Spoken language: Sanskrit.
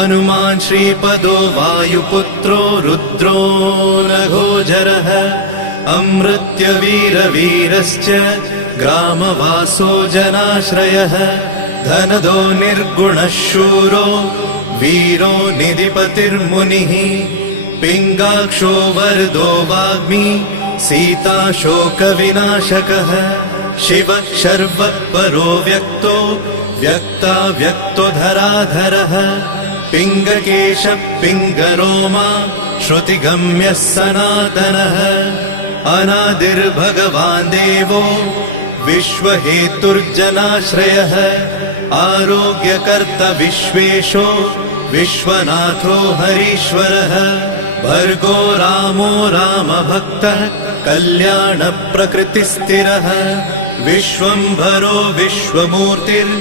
हनुमान् श्रीपदो वायुपुत्रो रुद्रो नघोजरः अमृत्यवीरवीरश्च ग्रामवासो जनाश्रयः धनदो निर्गुणः शूरो वीरो निधिपतिर्मुनिः पिङ्गाक्षो वरदो वाग्मी सीताशोकविनाशकः शिवः शर्वपरो व्यक्तो व्यक्ताव्यक्तो धराधरः पिङ्गकेशः पिङ्गरोमा श्रुतिगम्यः सनातनः अनादिर्भगवान् देवो विश्वहेतुर्जनाश्रयः आरोग्यकर्ता विश्वेशो विश्वनाथो हरीश्वरः भर्गो रामो रामभक्तः कल्याणप्रकृतिस्थिरः विश्वम्भरो विश्वमूर्तिर्